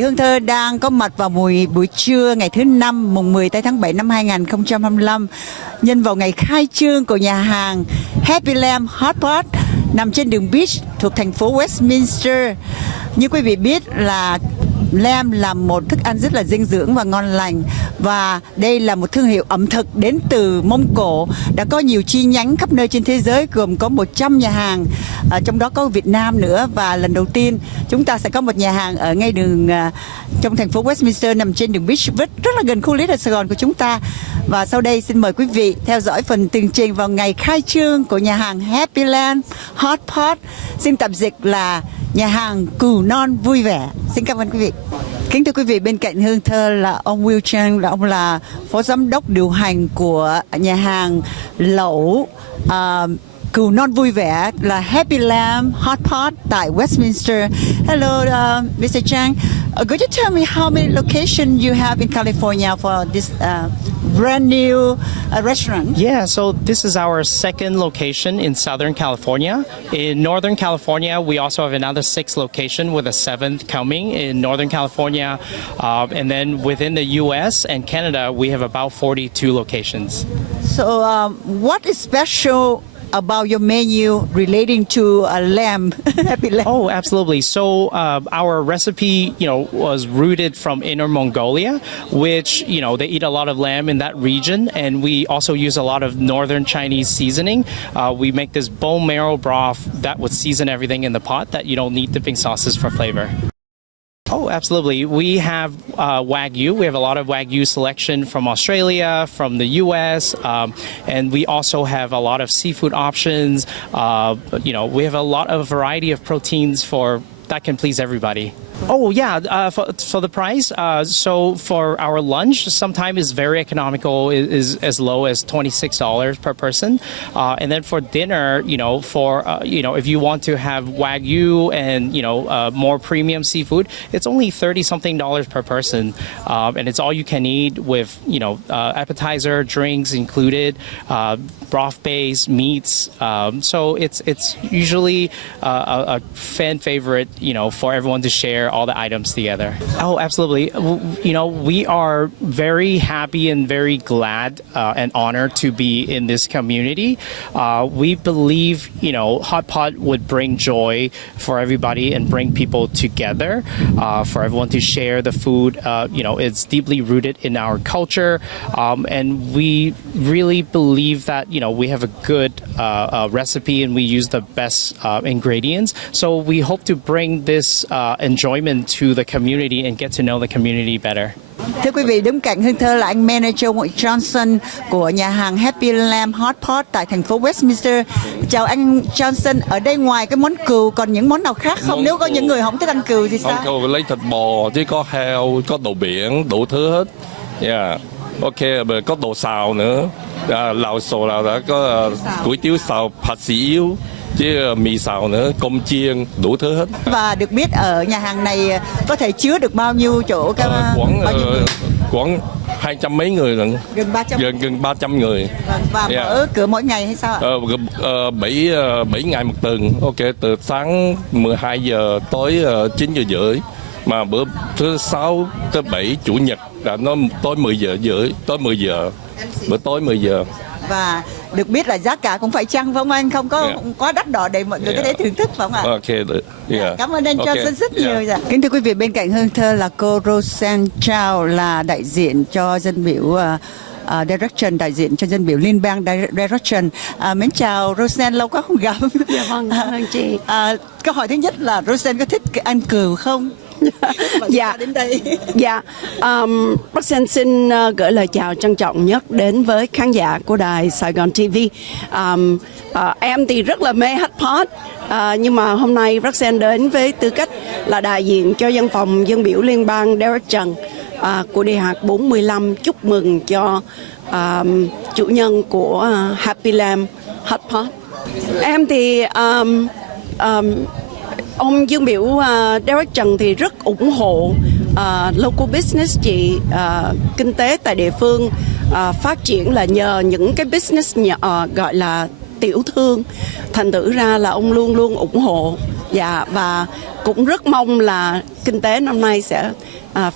vị, Hương Thơ đang có mặt vào buổi trưa ngày thứ Năm mùng 10 tháng 7 năm 2025 nhân vào ngày khai trương của nhà hàng Happy Lamb Hot Pot nằm trên đường Beach thuộc thành phố Westminster. Như quý vị biết là lamb là một thức ăn rất là dinh dưỡng và ngon lành, và đây là một thương hiệu ẩm thực đến từ Mông Cổ, đã có nhiều chi nhánh khắp nơi trên thế giới, gồm có 100 nhà hàng, trong đó có Việt Nam nữa. Và lần đầu tiên chúng ta sẽ có một nhà hàng ở ngay đường trong thành phố Westminster nằm trên đường Beach, rất là gần khu Little Sài Gòn của chúng ta. Và sau đây xin mời quý vị theo dõi phần tường trình vào ngày khai trương của nhà hàng Happy Lamb Hot Pot, xin tạm dịch là nhà hàng cừu non vui vẻ. Xin cảm ơn quý vị. Kính thưa quý vị, bên cạnh Hương Thơ là ông Huynh, ông là phó giám đốc điều hành của nhà hàng lẩu cừu non vui vẻ là Happy Lamb Hot Pot tại Westminster. Hello, Mr. Chang. Could you tell me how many locations you have in California for this brand new restaurant? Yeah, so this is our second location in Southern California. In Northern California, we also have another 6 locations with a 7th coming in Northern California. And then within the US and Canada, we have about 42 locations. So what is special about your menu relating to a lamb, Happy Lamb? Oh, absolutely. So our recipe, was rooted from Inner Mongolia, which, they eat a lot of lamb in that region. And we also use a lot of Northern Chinese seasoning. We make this bone marrow broth that would season everything in the pot that you don't need dipping sauces for flavor. Oh, absolutely. We have Wagyu. We have a lot of Wagyu selection from Australia, from the US, and we also have a lot of seafood options. We have a lot of variety of proteins that can please everybody. Oh, yeah, for the price. So for our lunch, sometimes is very economical, is as low as $26 per person. And then for dinner, if you want to have Wagyu and, more premium seafood, it's only $30-something per person. And it's all you can eat with, appetizer, drinks included, broth-based meats. So it's usually a fan favorite, for everyone to share all the items together. Oh, absolutely. We are very happy and very glad and honored to be in this community. We believe, Hot Pot would bring joy for everybody and bring people together, for everyone to share the food. It's deeply rooted in our culture, and we really believe that, we have a good recipe and we use the best ingredients. So we hope to bring this enjoyment to the community and get to know the community better. Thưa quý vị, đứng cạnh Hương Thơ là anh manager Nguyễn Johnson của nhà hàng Happy Lamb Hot Pot tại thành phố Westminster. Chào anh Johnson, ở đây ngoài cái món cừu còn những món nào khác không? Nếu có những người không thích ăn cừu thì sao? Cừu lấy thịt bò chứ có heo, có đồ biển, đủ thứ hết. Yeah. Ok, có đồ xào nữa. Lẩu xào là đã có củi tiếu xào,ผัดxì yếu, chứ mì xào nữa, cơm chiên, đủ thứ hết. Và được biết ở nhà hàng này có thể chứa được bao nhiêu chỗ? Khoảng 200 mấy người lần. Gần 300. Gần 300 người. Và mở cửa mỗi ngày hay sao ạ? 7 ngày một tuần. Ok, từ sáng 12 giờ tới 9 giờ rưỡi. Mà bữa thứ 6 tới 7 chủ nhật là nó tới 10 giờ rưỡi, tới 10 giờ. Bữa tối 10 giờ. Và được biết là giá cả cũng phải chăng phải không anh? Không có quá đắt đỏ để mọi người có thể thưởng thức phải không ạ? Ok, được. Cảm ơn anh Johnson rất nhiều. Kính thưa quý vị, bên cạnh Hương Thơ là cô Roseanne Chow, là đại diện cho dân biểu Direction, đại diện cho dân biểu liên bang Direction. Mến chào Roseanne, lâu quá không gặp. Dạ vâng, cảm ơn chị. Câu hỏi thứ nhất là Roseanne có thích ăn cừu không? Dạ, đến đây. Dạ, Roxanne xin gửi lời chào trân trọng nhất đến với khán giả của đài Saigon TV. Em thì rất là mê Hot Pot, nhưng mà hôm nay Roxanne đến với tư cách là đại diện cho văn phòng dân biểu liên bang Direction của Đại học 45 chúc mừng cho chủ nhân của Happy Lamb Hot Pot. Em thì ông Dương biểu Derek Trần thì rất ủng hộ local business chị, kinh tế tại địa phương phát triển là nhờ những cái business gọi là tiểu thương, thành thử ra là ông luôn luôn ủng hộ. Dạ, và cũng rất mong là kinh tế năm nay sẽ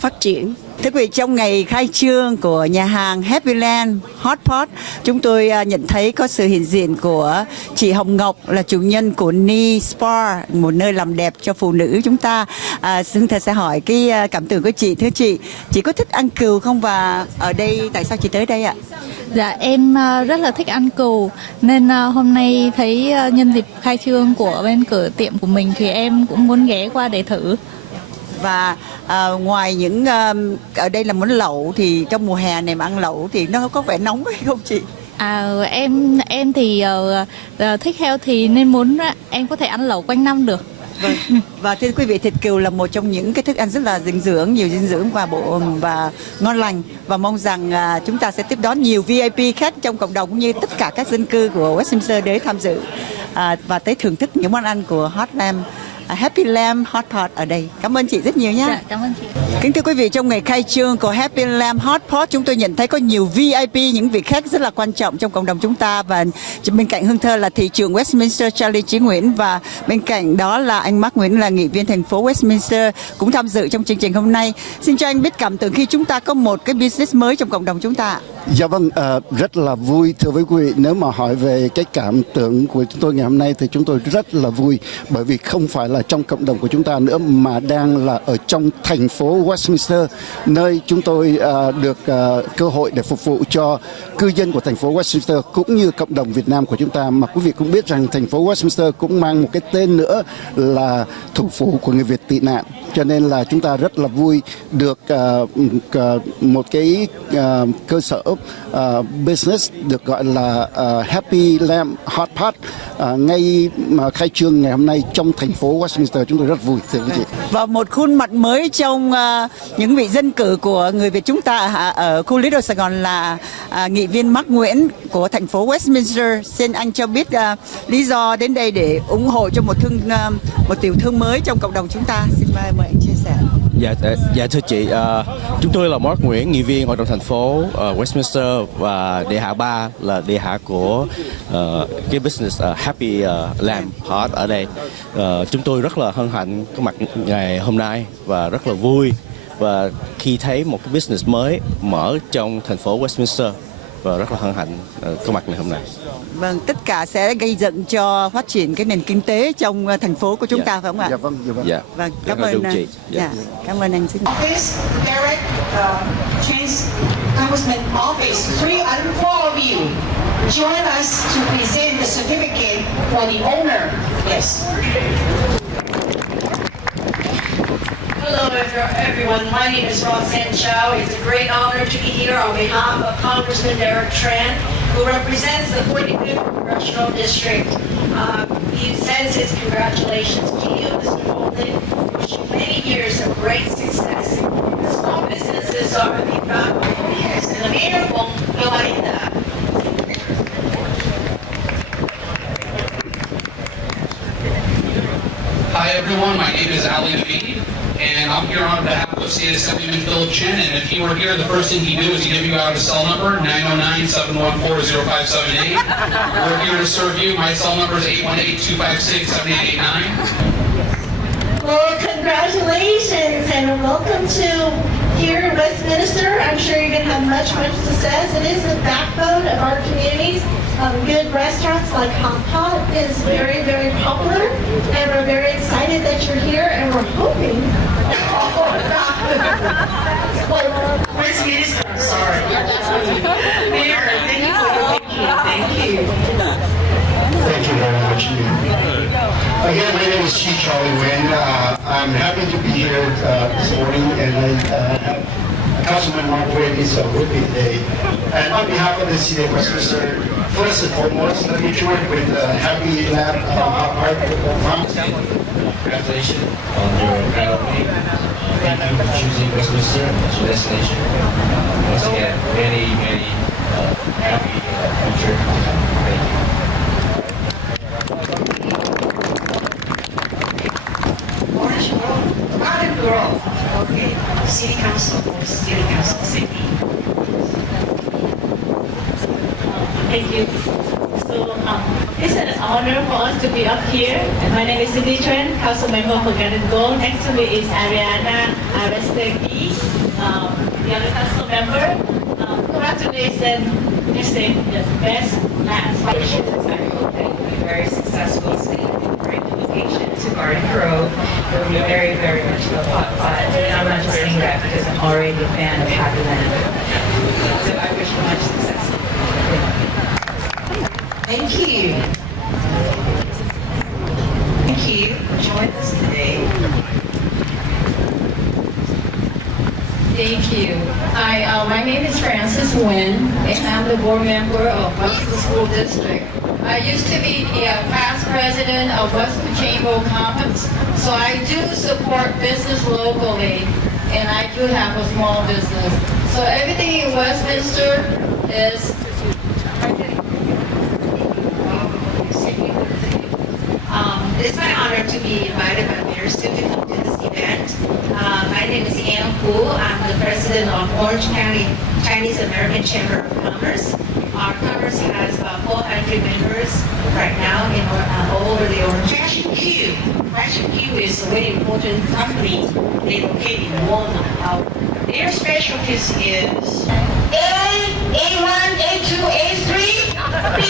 phát triển. Thưa quý vị, trong ngày khai trương của nhà hàng Happyland Hot Pot, chúng tôi nhận thấy có sự hiện diện của chị Hồng Ngọc là chủ nhân của Ni Spa, một nơi làm đẹp cho phụ nữ chúng ta. Xin thật sẽ hỏi cái cảm tưởng của chị. Thưa chị có thích ăn cừu không, và ở đây tại sao chị tới đây ạ? Dạ em rất là thích ăn cừu, nên hôm nay thấy nhân dịp khai trương của bên cửa tiệm của mình thì em cũng muốn ghé qua để thử. Và ngoài những ở đây là món lẩu, thì trong mùa hè này mà ăn lẩu thì nó có vẻ nóng hay không chị? Em thì thích healthy nên muốn em có thể ăn lẩu quanh năm được. Vâng. Và thưa quý vị, thịt cừu là một trong những cái thức ăn rất là dinh dưỡng, nhiều dinh dưỡng và ngon lành, và mong rằng chúng ta sẽ tiếp đón nhiều VIP khách trong cộng đồng cũng như tất cả các dân cư của Westminster đến tham dự và tới thưởng thức những món ăn của Happy Lamb Hot Pot ở đây. Cảm ơn chị rất nhiều nhé. Dạ, cảm ơn chị. Kính thưa quý vị, trong ngày khai trương của Happy Lamb Hot Pot, chúng tôi nhận thấy có nhiều VIP, những vị khách rất là quan trọng trong cộng đồng chúng ta. Và bên cạnh Hương Thơ là thị trưởng Westminster Charlie Chí Nguyễn, và bên cạnh đó là anh Mark Nguyễn là nghị viên thành phố Westminster cũng tham dự trong chương trình hôm nay. Xin cho anh biết cảm tưởng khi chúng ta có một cái business mới trong cộng đồng chúng ta. Dạ vâng, rất là vui thưa với quý vị. Nếu mà hỏi về cái cảm tưởng của chúng tôi ngày hôm nay thì chúng tôi rất là vui, bởi vì không phải là trong cộng đồng của chúng ta nữa mà đang là ở trong thành phố Westminster, nơi chúng tôi được cơ hội để phục vụ cho cư dân của thành phố Westminster cũng như cộng đồng Việt Nam của chúng ta. Mà quý vị cũng biết rằng thành phố Westminster cũng mang một cái tên nữa là thủ phủ của người Việt tị nạn, cho nên là chúng ta rất là vui được một cái cơ sở business được gọi là Happy Lamb Hot Pot ngay mà khai trương ngày hôm nay trong thành phố Westminster. Chúng tôi rất vui thưa quý chị. Và một khuôn mặt mới trong những vị dân cử của người Việt chúng ta ở khu Little Sài Gòn là nghị viên Mark Nguyễn của thành phố Westminster. Xin anh cho biết lý do đến đây để ủng hộ cho một tiểu thương mới trong cộng đồng chúng ta. Xin mời anh chia sẻ. Dạ thưa chị, chúng tôi là Mark Nguyễn, nghị viên hội đồng thành phố Westminster, và địa hạ 3 là địa hạ của cái business Happy Lamb Hot ở đây. Chúng tôi rất là hân hạnh có mặt ngày hôm nay và rất là vui và khi thấy một cái business mới mở trong thành phố Westminster, và rất là hân hạnh có mặt ngày hôm nay. Vâng, tất cả sẽ gây dựng cho phát triển cái nền kinh tế trong thành phố của chúng ta, phải không ạ? Dạ vâng, dạ vâng. Dạ. Vâng, Rất cảm là ơn đúng chị. dạ, cảm ơn anh. Xin. Office, Derek, Congressman Office, 3 and 4 of you join us to present the certificate for the owner. Yes. Hello everyone, my name is Roxanne Chow. It's a great honor to be here on behalf of Congressman Derek Tran, who represents the 45th Congressional District. He sends his congratulations to you, Mr. Holden. Wish you many years of great success. The small businesses are the backbone, yes, and the mayor will go like that. Hi everyone, my name is Ali Naveed, and I'm here on behalf of State Assemblyman Philip Chin, and if he were here, the first thing he'd do is give you out a cell number, 909-714-0578. We're here to serve you. My cell number is 818-256-7889. Well, congratulations and welcome to here in Westminster. I'm sure you're going to have much success. It is the backbone of our communities. Good restaurants like Hot Pot is very, very popular, and we're very excited that you're here, and we're hoping. Westminster, I'm sorry. Mayor, thank you for your thank you. Thank you very much. Again, my name is Chief Charlie Wynn. I'm happy to be here this morning, and I have Councilman Mark Wynn is with me today. And on behalf of the City of Westminster, first and foremost, let me join with Happy Lamb Hot Pot. Congratulations on your grand opening. Thank you for choosing Westminster as your destination. Once again, many happy future. Thank you. Orange Grove, Garden Grove. Okay, City Council, City. Thank you. So it's an honor for us to be up here. And my name is Cindy Tran, council member for Garden Gold. Next to me is Ariana Arestegi, the other council member. Congratulations, you say the best last. I hope that you'll be very successful, city, great location to Garden Grove. It'll be very, very much the hot pot. And I'm not just saying that because I'm already a fan of Happy Land. So I wish you much success. Thank you. Thank you for joining us today. Thank you. Hi, my name is Frances Huynh, and I'm the board member of Western School District. I used to be the past president of Western Chamber of Commerce, so I do support business locally, and I do have a small business. So everything in Westminster is It's my honor to be invited by Mayor Stu to come to this event. My name is Ann Hu. I'm the president of Orange County Chinese American Chamber of Commerce. Our commerce has about 400 members right now in all over the Orange. Fashion Q. Fashion Q is a very important company. They locate in Walnut. Their specialties is A, A1, A2, A3, B,